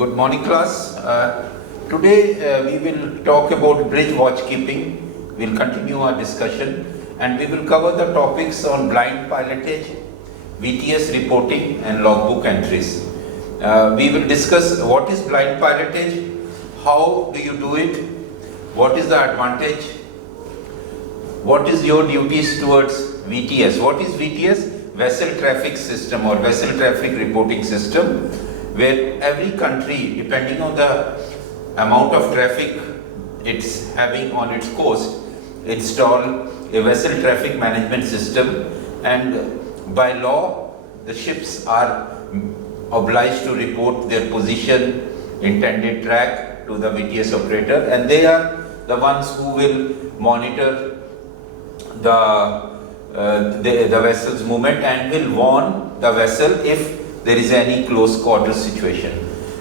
Good morning, class. Today we will talk about bridge watchkeeping. We'll continue our discussion and we will cover the topics on blind pilotage, VTS reporting and logbook entries. We will discuss what is blind pilotage, how do you do it, what is the advantage, what is your duties towards VTS. What is VTS? Vessel traffic system or vessel traffic reporting system, where every country, depending on the amount of traffic it's having on its coast, install a vessel traffic management system, and by law the ships are obliged to report their position, intended track to the VTS operator, and they are the ones who will monitor the vessel's movement and will warn the vessel if there is any close quarter situation.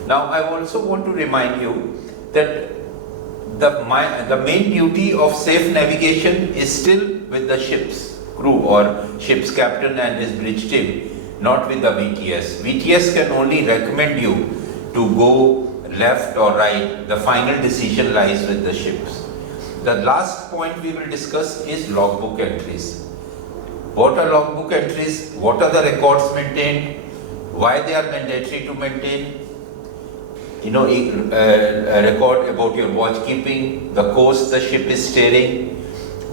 Now I also want to remind you that the main duty of safe navigation is still with the ship's crew or ship's captain and his bridge team, not with the VTS. VTS can only recommend you to go left or right. The final decision lies with the ships. The last point we will discuss is logbook entries. What are logbook entries? What are the records maintained? Why they are mandatory to maintain? A record about your watchkeeping, the course the ship is steering,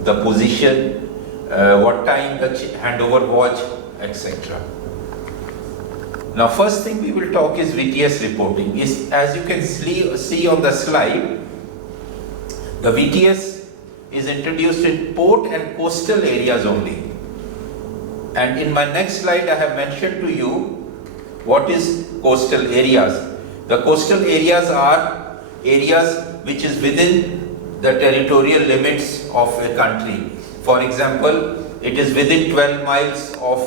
the position, what time the handover watch, etc. Now, first thing we will talk is VTS reporting. As you can see on the slide, the VTS is introduced in port and coastal areas only. And in my next slide, I have mentioned to you what is coastal areas. The coastal areas are areas which is within the territorial limits of a country. For example, it is within 12 miles of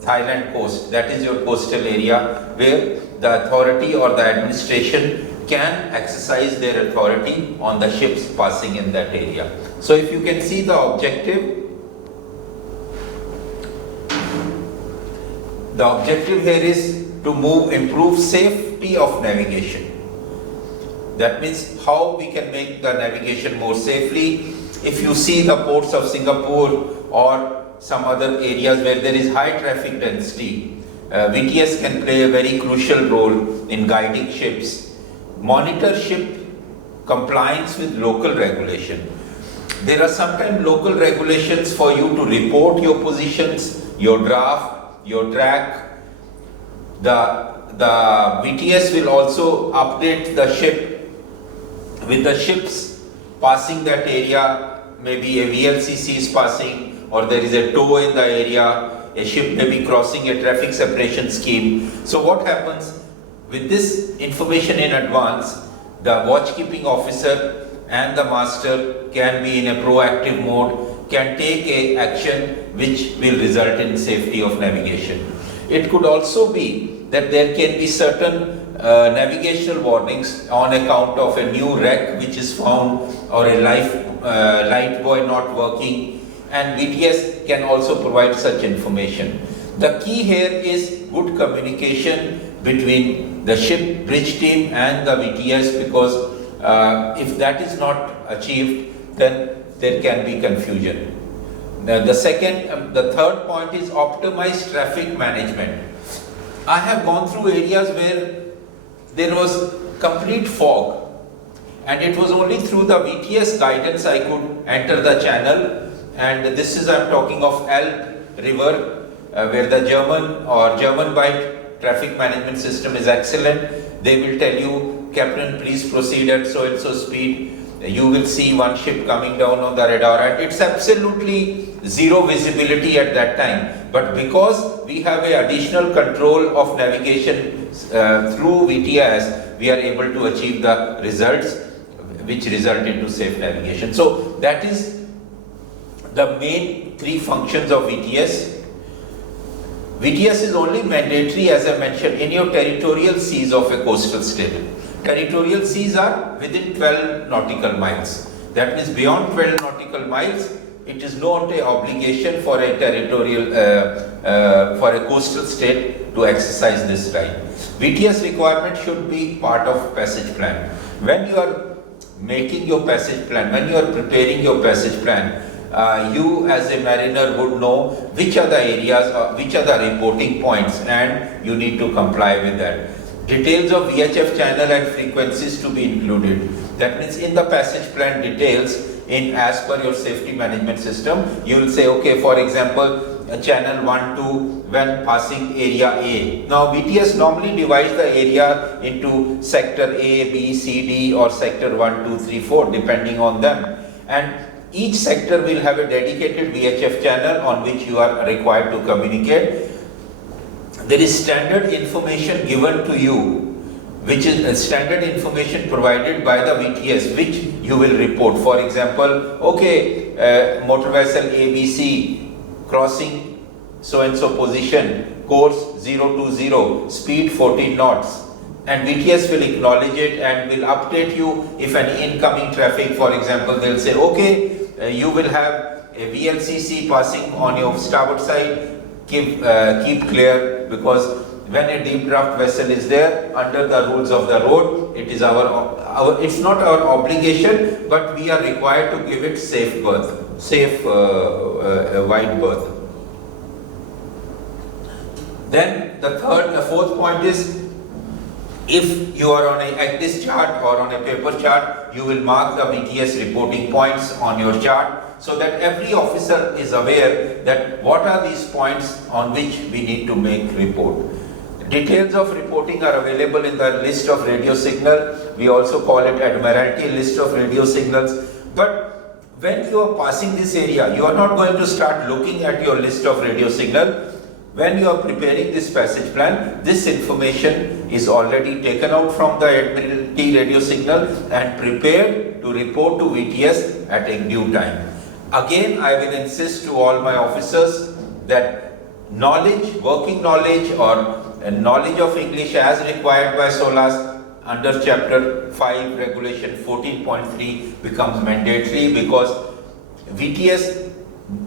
Thailand coast. That is your coastal area where the authority or the administration can exercise their authority on the ships passing in that area. So if you can see the objective here is to improve safety of navigation. That means how we can make the navigation more safely. If you see the ports of Singapore or some other areas where there is high traffic density, VTS can play a very crucial role in guiding ships, monitor ship compliance with local regulation. There are sometimes local regulations for you to report your positions, your draft, your track. The VTS will also update the ship with the ships passing that area. Maybe a VLCC is passing or there is a tow in the area. A ship may be crossing a traffic separation scheme. So what happens with this information in advance? The watchkeeping officer and the master can be in a proactive mode, can take a action which will result in safety of navigation. It could also be that there can be certain navigational warnings on account of a new wreck which is found or a light buoy not working, and VTS can also provide such information. The key here is good communication between the ship bridge team and the VTS, because if that is not achieved, then there can be confusion. The third point is optimized traffic management. I have gone through areas where there was complete fog, and it was only through the VTS guidance I could enter the channel. And I'm talking of Elbe River, where the German-wide traffic management system is excellent. They will tell you, Captain, please proceed at so and so speed. You will see one ship coming down on the radar, and it's absolutely zero visibility at that time. But because we have an additional control of navigation through VTS, we are able to achieve the results which result into safe navigation. So that is the main three functions of VTS. VTS is only mandatory, as I mentioned, in your territorial seas of a coastal state. Territorial seas are within 12 nautical miles. That means beyond 12 nautical miles, it is not an obligation for a coastal state to exercise this right. VTS requirement should be part of passage plan. When you are making your passage plan, when you are preparing your passage plan, you as a mariner would know which are the areas or which are the reporting points, and you need to comply with that. Details of VHF channel and frequencies to be included. That means in the passage plan details, in as per your safety management system, you will say, okay, for example, channel 1 2 when passing area A. Now VTS normally divides the area into sector A, B, C, D or sector 1, 2, 3, 4 depending on them, and each sector will have a dedicated VHF channel on which you are required to communicate. There is standard information given to you, which is a standard information provided by the VTS, which you will report. For example, okay, motor vessel ABC crossing so and so position, course 020, speed 14 knots, and VTS will acknowledge it and will update you if any incoming traffic, for example, they'll say, okay, you will have a VLCC passing on your starboard side, keep clear, because when a deep draft vessel is there, under the rules of the road, it is our it's not our obligation, but we are required to give it safe berth, safe wide berth. Then the fourth point is, if you are on at this chart or on a paper chart, you will mark the VTS reporting points on your chart, so that every officer is aware that what are these points on which we need to make report. Details of reporting are available in the list of radio signal. We also call it Admiralty list of radio signals. But when you are passing this area, you are not going to start looking at your list of radio signal. When you are preparing this passage plan, this information is already taken out from the Admiralty radio signal and prepared to report to VTS at a due time. Again, I will insist to all my officers that knowledge, working knowledge or knowledge of English as required by SOLAS under chapter 5 regulation 14.3 becomes mandatory, because VTS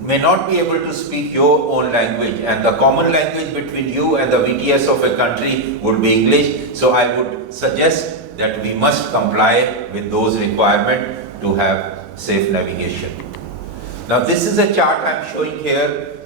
may not be able to speak your own language, and the common language between you and the VTS of a country would be English. So I would suggest that we must comply with those requirements to have safe navigation. Now this is a chart I am showing here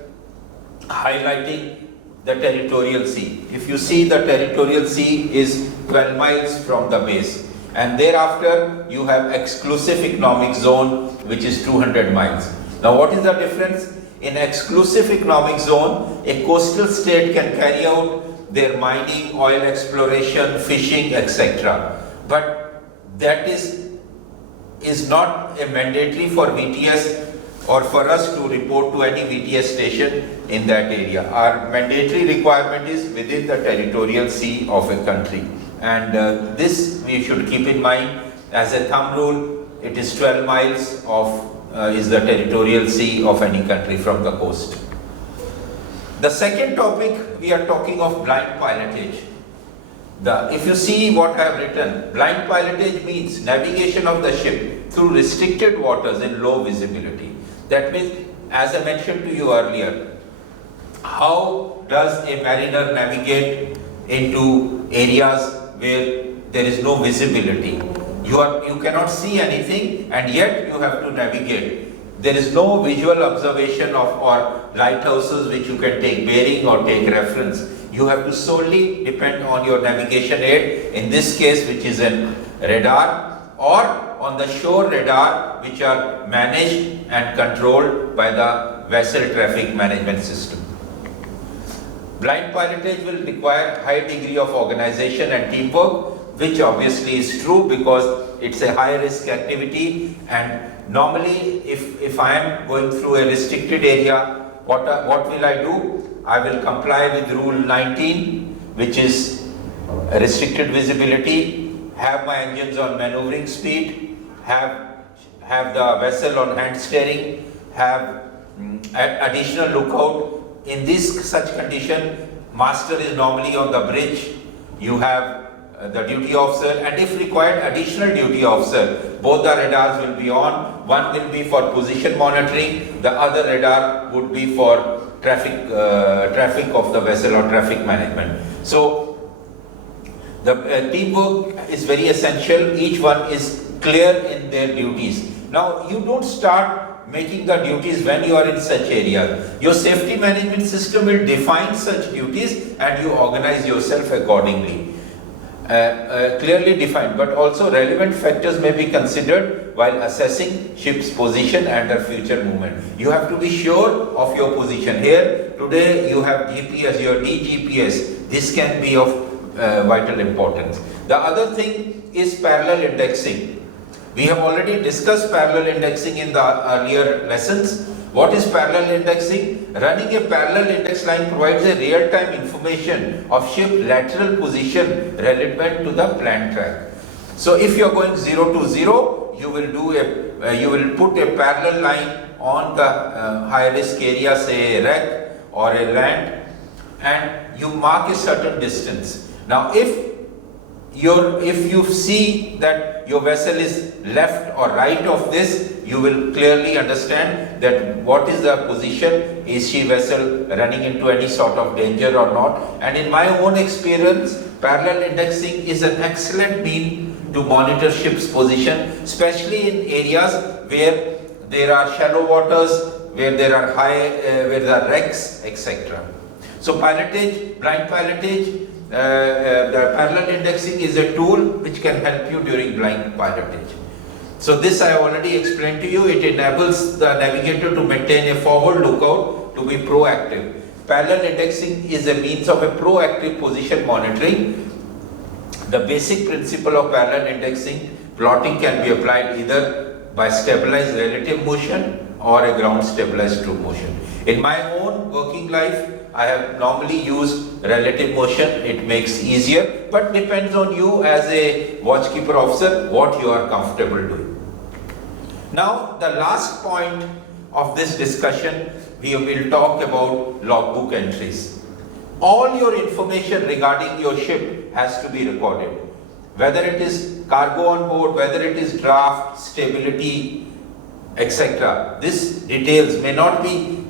highlighting the territorial sea. If you see, the territorial sea is 12 miles from the base, and thereafter you have exclusive economic zone, which is 200 miles. Now what is the difference? In exclusive economic zone, a coastal state can carry out their mining, oil exploration, fishing, etc. But that is not a mandatory for VTS or for us to report to any VTS station in that area. Our mandatory requirement is within the territorial sea of a country, and this we should keep in mind as a thumb rule. It is 12 miles of is the territorial sea of any country from the coast. The second topic, we are talking of blind pilotage. If you see what I have written, blind pilotage means navigation of the ship through restricted waters in low visibility. That means, as I mentioned to you earlier, how does a mariner navigate into areas where there is no visibility? You cannot see anything, and yet you have to navigate. There is no visual observation of or lighthouses which you can take bearing or take reference. You have to solely depend on your navigation aid, in this case which is a radar, or on the shore radar, which are managed and controlled by the vessel traffic management system. Blind pilotage will require high degree of organization and teamwork, which obviously is true because it's a high risk activity, and normally if I am going through a restricted area, what will I do? I will comply with rule 19, which is restricted visibility, have my engines on maneuvering speed, have the vessel on hand steering, have additional lookout. In this such condition, master is normally on the bridge, you have the duty officer, and if required, additional duty officer. Both the radars will be on. One will be for position monitoring, the other radar would be for traffic of the vessel or traffic management. So The teamwork is very essential. Each one is clear in their duties. Now, you don't start making the duties when you are in such areas. Your safety management system will define such duties and you organize yourself accordingly. Clearly defined, but also relevant factors may be considered while assessing ship's position and her future movement. You have to be sure of your position. Here, today you have GPS, your DGPS. This can be of vital importance. The other thing is parallel indexing. We have already discussed parallel indexing in the earlier lessons. What is parallel indexing? Running a parallel index line provides a real-time information of ship lateral position relevant to the planned track. So if you are going 0 to 0, you will put a parallel line on the high risk area, say a wreck or a land, and you mark a certain distance. Now if you see that your vessel is left or right of this, you will clearly understand that what is the position, is she vessel running into any sort of danger or not. And in my own experience, parallel indexing is an excellent mean to monitor ship's position, especially in areas where there are shallow waters, where there are where there are wrecks, etc. So pilotage, blind pilotage, the parallel indexing is a tool which can help you during blind pilotage. So this I already explained to you. It enables the navigator to maintain a forward lookout, to be proactive. Parallel indexing is a means of a proactive position monitoring. The basic principle of parallel indexing, plotting can be applied either by stabilized relative motion or a ground stabilized true motion. In my own working life, I have normally used relative motion. It makes easier, but depends on you as a watchkeeper officer what you are comfortable doing. Now, the last point of this discussion, we will talk about logbook entries. All your information regarding your ship has to be recorded. Whether it is cargo on board, whether it is draft, stability, etc. This details may not be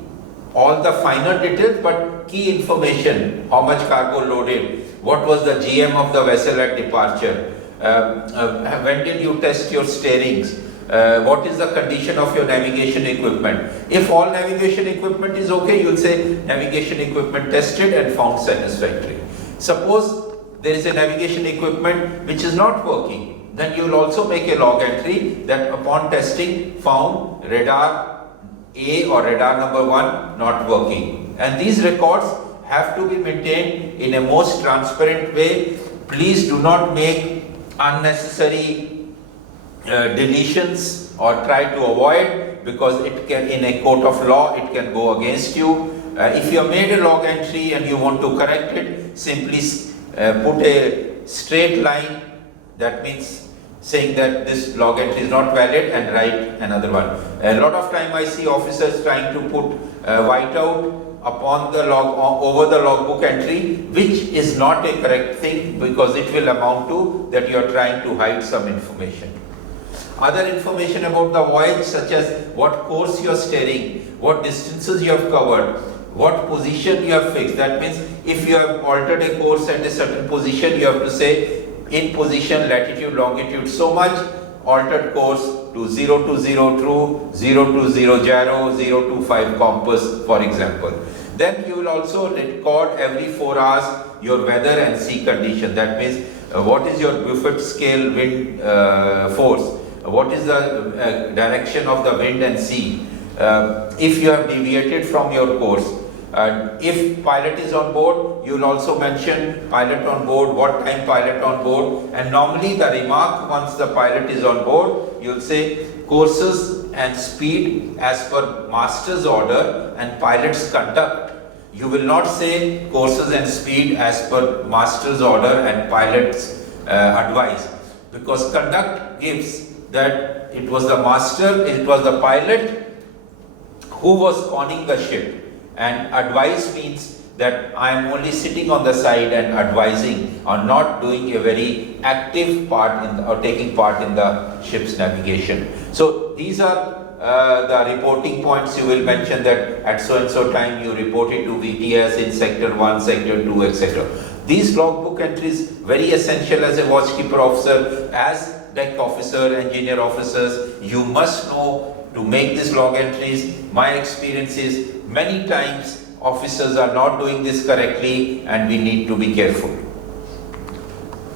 all the finer details, but key information: how much cargo loaded, what was the GM of the vessel at departure, when did you test your steerings, what is the condition of your navigation equipment. If all navigation equipment is okay, you'll say navigation equipment tested and found satisfactory. Suppose there is a navigation equipment which is not working, then you will also make a log entry that upon testing found radar A or radar number 1 not working. And these records have to be maintained in a most transparent way. Please do not make unnecessary deletions or try to avoid, because it can, in a court of law, it can go against you. If you have made a log entry and you want to correct it, simply put a straight line, that means saying that this log entry is not valid, and write another one. A lot of time I see officers trying to put white out upon the over the logbook entry, which is not a correct thing, because it will amount to that you are trying to hide some information. Other information about the voyage, such as what course you are steering, what distances you have covered, what position you have fixed. That means if you have altered a course at a certain position, you have to say in position, latitude, longitude so much, altered course to 0 to 0 true, 0 to 0 gyro, 0 to 5 compass, for example. Then you will also record every 4 hours your weather and sea condition. That means what is your Beaufort scale wind force, what is the direction of the wind and sea, if you have deviated from your course. If pilot is on board, you will also mention pilot on board, what time pilot on board, and normally the remark once the pilot is on board, you will say courses and speed as per master's order and pilot's conduct. You will not say courses and speed as per master's order and pilot's advice, because conduct gives that it was the master, it was the pilot who was conning the ship. And advice means that I am only sitting on the side and advising, or not doing a very active part in or taking part in the ship's navigation. So these are the reporting points. You will mention that at so and so time you reported to VTS in sector 1, sector 2, etc. These logbook entries very essential as a watchkeeper officer, as deck officer, engineer officers. You must know to make these log entries. My experience is many times officers are not doing this correctly, and we need to be careful.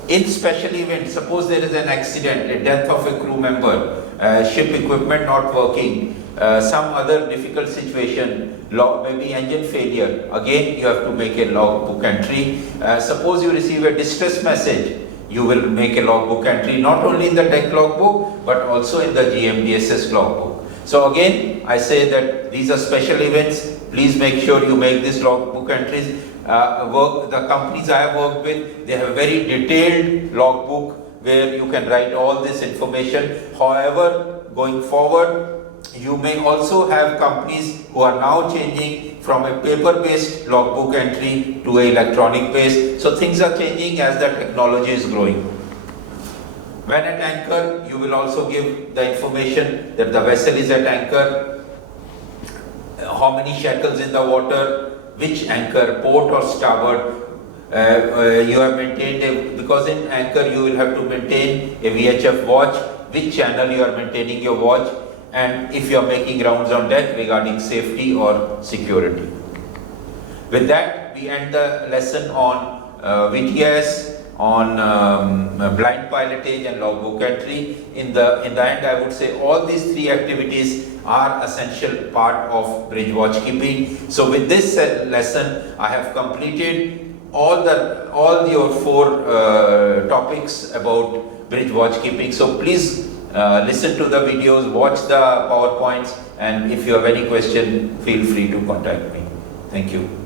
In special events, suppose there is an accident, a death of a crew member, ship equipment not working, some other difficult situation, maybe engine failure, again you have to make a logbook entry. Suppose you receive a distress message, you will make a logbook entry not only in the deck logbook but also in the GMDSS logbook. So again, I say that these are special events. Please make sure you make these logbook entries. The companies I have worked with, they have a very detailed logbook where you can write all this information. However, going forward, you may also have companies who are now changing from a paper-based logbook entry to a electronic-based. So things are changing as the technology is growing. When at anchor, you will also give the information that the vessel is at anchor, how many shackles in the water, which anchor, port or starboard. You have maintained because in anchor you will have to maintain a VHF watch, which channel you are maintaining your watch, and if you are making rounds on deck regarding safety or security. With that, we end the lesson on VTS, on blind pilotage and logbook entry. In the end, I would say all these three activities are essential part of bridge watchkeeping. So with this lesson, I have completed all your four topics about bridge watchkeeping. So please listen to the videos, watch the PowerPoints, and if you have any question, feel free to contact me. Thank you.